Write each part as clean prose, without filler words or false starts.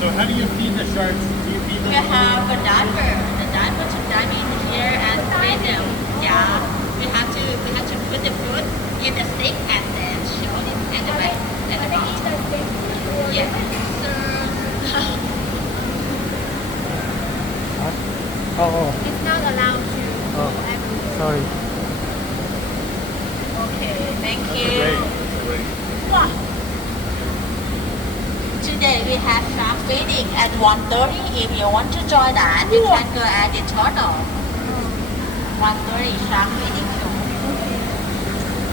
So how do you feed the sharks? Do you feed them? We have a diver. The diver to dive in here and feed them. Yeah. We have to put the food in the stick and then show it at the back at the bottom. Yes. It's not allowed to go everywhere. Sorry. Okay, thank Great. you. Wow. Today we have shark feeding at 1:30. If you want to join that, you can go at the tunnel. 1:30 shark feeding too.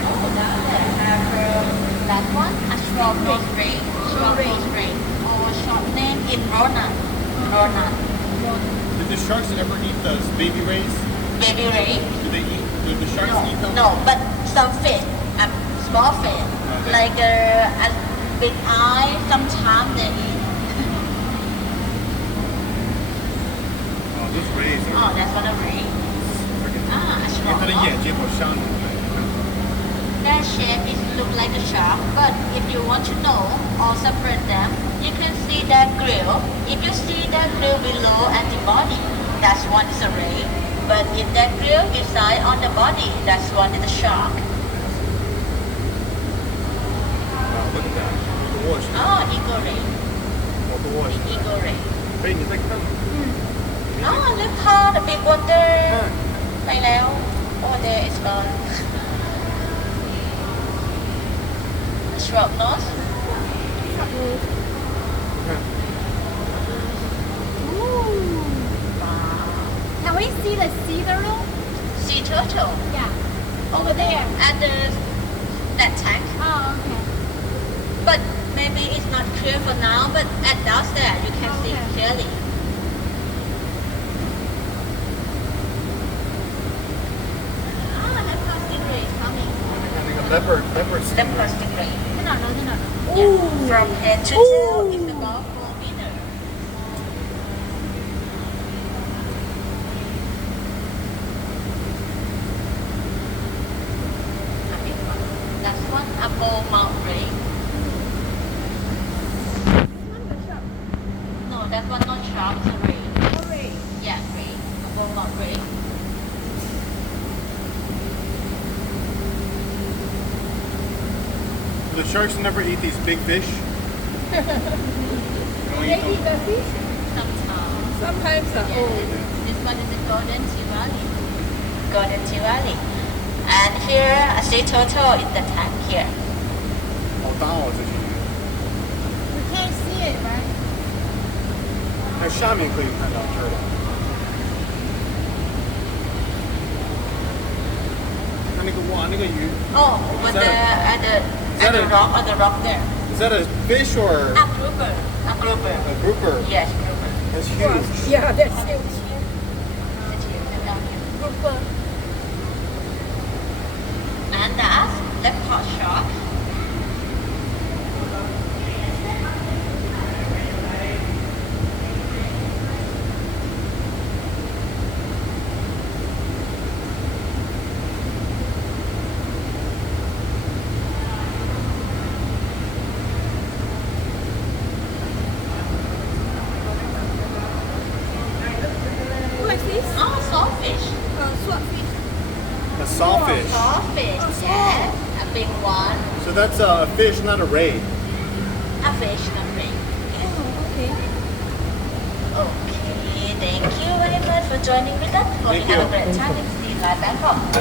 Oh, down there have that one, a strawberry, or short name in Ronan. Did the sharks ever eat those baby rays? Baby ray? Did the sharks eat them? No, but some fish, small fish, like a big eye, sometimes they eat. Oh, those rays are Oh, that's what a ray. freaking. Ah, a 因为它的 shark. 眼睛好像。 Their shape is look like a shark, but if you want to know or separate them, you can see that grill. If you see that grill below at the body, that's one is a ray. But if that grill is side on the body, that's one is a shark. Wow, look at that. The wash. Oh, eagle ray. Oh, the wash. Eagle ray. 所以你在看。 Oh, look how the big one there. 看。 ไปแล้ว Oh, there is gone. Shrub nose. 看。 Can we see the sea turtle? Sea turtle. Yeah. Over there. At that tank. Oh, okay. But maybe it's not clear for now, but at downstairs you can see Okay. clearly. Ah, leopard stingray is coming. 看那个 leopard stingray. Leopard stingray. 在哪呢？在哪呢？ Yeah. From head to tail is about 4 meters. A big one. That's one apple mouth ray. No, that one not shark, it's a ray. Ray. Yeah, ray. Apple mouth ray. The sharks never eat these big fish. They don't eat Maybe them. the fish. Sometimes. Sometimes the This one is a golden tiwali. Golden tiwali. And here a sea turtle in the tank here. 好大哦，这鱼。 We can't see it, right? 在下面可以看到这儿了。看那个哇，那个鱼。 Oh, over Is there that at the a- rock on the rock there. Is that a fish or A grouper. A grouper. a grouper? Yes, grouper. That's huge. Yeah, that's huge. That's here, down here. Grouper. And that's leopard shark. What is this? Oh, saltfish. Swordfish. A sawfish. Saltfish, yeah. A big one. So that's a fish, not a ray. A fish, not ring. Oh, okay. Okay, thank you very much for joining with us. Hope Thank you have you. a great time in Bangkok.